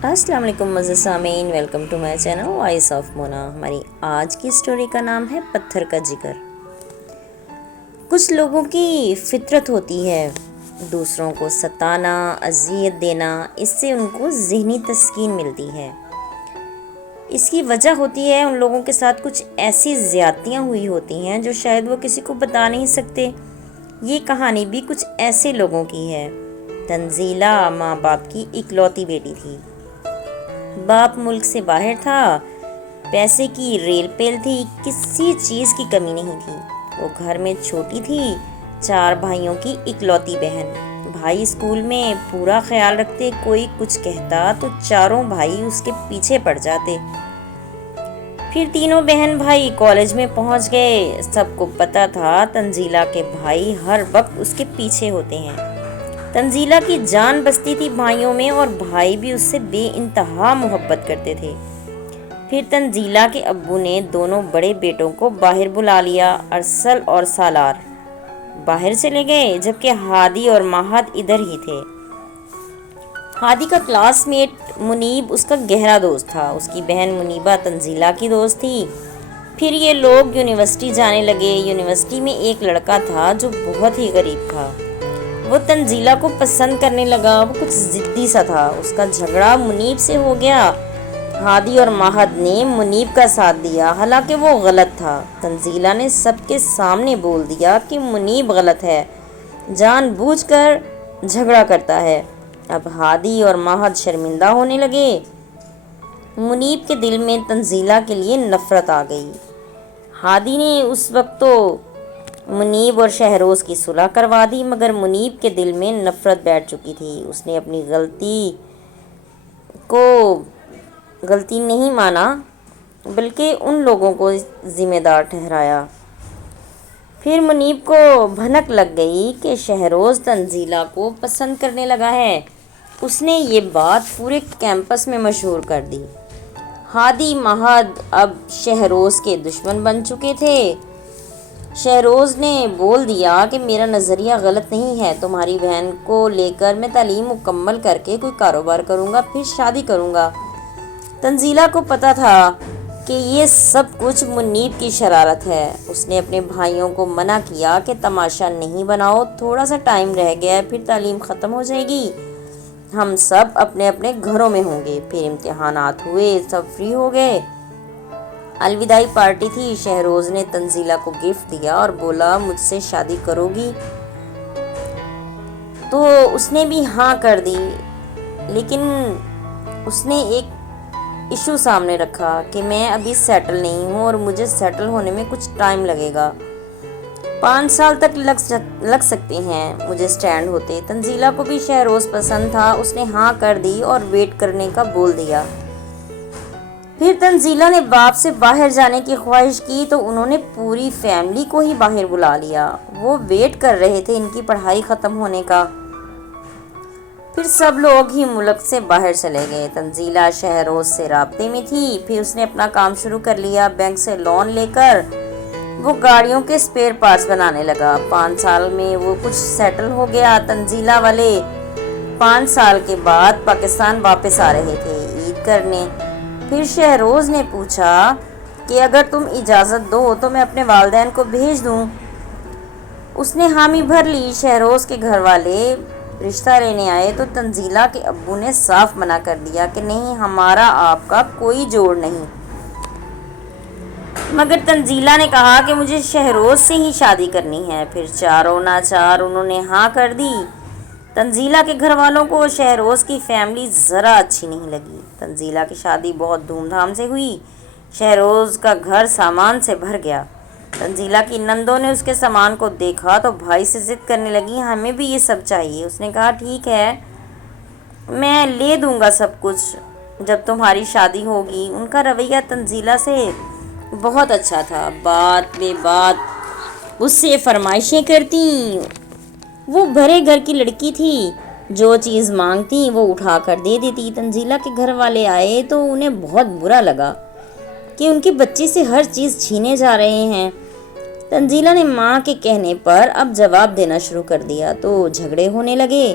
السلام علیکم معزز سامعین، welcome to my channel voice of Mona. ہماری آج کی اسٹوری کا نام ہے پتھر کا جگر۔ کچھ لوگوں کی فطرت ہوتی ہے دوسروں کو ستانا، اذیت دینا، اس سے ان کو ذہنی تسکین ملتی ہے۔ اس کی وجہ ہوتی ہے ان لوگوں کے ساتھ کچھ ایسی زیادتیاں ہوئی ہوتی ہیں جو شاید وہ کسی کو بتا نہیں سکتے۔ یہ کہانی بھی کچھ ایسے لوگوں کی ہے۔ تنزیلہ ماں باپ کی اکلوتی بیٹی تھی۔ باپ ملک سے باہر تھا، پیسے کی ریل پیل تھی، کسی چیز کی کمی نہیں تھی۔ وہ گھر میں چھوٹی تھی، 4 بھائیوں کی اکلوتی بہن۔ بھائی اسکول میں پورا خیال رکھتے، کوئی کچھ کہتا تو چاروں بھائی اس کے پیچھے پڑ جاتے۔ پھر تینوں بہن بھائی کالج میں پہنچ گئے۔ سب کو پتا تھا تنزیلہ کے بھائی ہر وقت اس کے پیچھے ہوتے ہیں۔ تنزیلہ کی جان بستی تھی بھائیوں میں، اور بھائی بھی اس سے بے انتہا محبت کرتے تھے۔ پھر تنزیلہ کے ابو نے دونوں بڑے بیٹوں کو باہر بلا لیا۔ ارسل اور سالار باہر چلے گئے، جبکہ ہادی اور ماہد ادھر ہی تھے۔ ہادی کا کلاس میٹ منیب اس کا گہرا دوست تھا۔ اس کی بہن منیبہ تنزیلہ کی دوست تھی۔ پھر یہ لوگ یونیورسٹی جانے لگے۔ یونیورسٹی میں ایک لڑکا تھا جو بہت ہی غریب تھا۔ وہ تنزیلہ کو پسند کرنے لگا۔ وہ کچھ ضدی سا تھا۔ اس کا جھگڑا منیب سے ہو گیا۔ ہادی اور ماہد نے منیب کا ساتھ دیا، حالانکہ وہ غلط تھا۔ تنزیلہ نے سب کے سامنے بول دیا کہ منیب غلط ہے، جان بوجھ کر جھگڑا کرتا ہے۔ اب ہادی اور ماہد شرمندہ ہونے لگے۔ منیب کے دل میں تنزیلہ کے لیے نفرت آ گئی۔ ہادی نے اس وقت تو منیب اور شہروز کی صلح کروا دی، مگر منیب کے دل میں نفرت بیٹھ چکی تھی۔ اس نے اپنی غلطی نہیں مانا، بلکہ ان لوگوں کو ذمہ دار ٹھہرایا۔ پھر منیب کو بھنک لگ گئی کہ شہروز تنزیلہ کو پسند کرنے لگا ہے۔ اس نے یہ بات پورے کیمپس میں مشہور کر دی۔ ہادی ماہد اب شہروز کے دشمن بن چکے تھے۔ شہروز نے بول دیا کہ میرا نظریہ غلط نہیں ہے، تمہاری بہن کو لے کر میں تعلیم مکمل کر کے کوئی کاروبار کروں گا، پھر شادی کروں گا۔ تنزیلہ کو پتا تھا کہ یہ سب کچھ منیب کی شرارت ہے۔ اس نے اپنے بھائیوں کو منع کیا کہ تماشا نہیں بناؤ، تھوڑا سا ٹائم رہ گیا ہے، پھر تعلیم ختم ہو جائے گی، ہم سب اپنے اپنے گھروں میں ہوں گے۔ پھر امتحانات ہوئے، سب فری ہو گئے۔ الوداعی پارٹی تھی۔ شہروز نے تنزیلہ کو گفٹ دیا اور بولا مجھ سے شادی کرو گی؟ تو اس نے بھی ہاں کر دی، لیکن اس نے ایک ایشو سامنے رکھا کہ میں ابھی سیٹل نہیں ہوں اور مجھے سیٹل ہونے میں کچھ ٹائم لگے گا، 5 سال تک لگ سکتے ہیں مجھے سٹینڈ ہوتے۔ تنزیلہ کو بھی شہروز پسند تھا۔ اس نے ہاں کر دی اور ویٹ کرنے کا بول دیا۔ پھر تنزیلہ نے باپ سے باہر جانے کی خواہش کی تو انہوں نے پوری فیملی کو ہی باہر بلا لیا۔ وہ ویٹ کر رہے تھے ان کی پڑھائی ختم ہونے کا۔ پھر سب لوگ ہی ملک سے باہر چلے گئے۔ تنزیلہ شہروز سے رابطے میں تھی۔ پھر اس نے اپنا کام شروع کر لیا۔ بینک سے لون لے کر وہ گاڑیوں کے سپیئر پارٹس بنانے لگا۔ 5 سال میں وہ کچھ سیٹل ہو گیا۔ تنزیلہ والے 5 سال کے بعد پاکستان واپس آ رہے تھے عید کرنے۔ پھر شہروز نے پوچھا کہ اگر تم اجازت دو تو میں اپنے والدین کو بھیج دوں۔ اس نے حامی بھر لی۔ شہروز کے گھر والے رشتہ لینے آئے تو تنزیلہ کے ابو نے صاف منع کر دیا کہ نہیں، ہمارا آپ کا کوئی جوڑ نہیں۔ مگر تنزیلہ نے کہا کہ مجھے شہروز سے ہی شادی کرنی ہے۔ پھر چاروں ناچار انہوں نے ہاں کر دی۔ تنزیلہ کے گھر والوں کو شہروز کی فیملی ذرا اچھی نہیں لگی۔ تنزیلہ کی شادی بہت دھوم دھام سے ہوئی۔ شہروز کا گھر سامان سے بھر گیا۔ تنزیلہ کی نندوں نے اس کے سامان کو دیکھا تو بھائی سے ضد کرنے لگی، ہمیں بھی یہ سب چاہیے۔ اس نے کہا ٹھیک ہے، میں لے دوں گا سب کچھ جب تمہاری شادی ہوگی۔ ان کا رویہ تنزیلہ سے بہت اچھا تھا، بات بے بات اس سے فرمائشیں کرتی۔ وہ بھرے گھر کی لڑکی تھی، جو چیز مانگتی وہ اٹھا کر دے دیتی۔ تنزیلہ کے گھر والے آئے تو انہیں بہت برا لگا کہ ان کی بچی سے ہر چیز چھینے جا رہے ہیں۔ تنزیلہ نے ماں کے کہنے پر اب جواب دینا شروع کر دیا تو جھگڑے ہونے لگے۔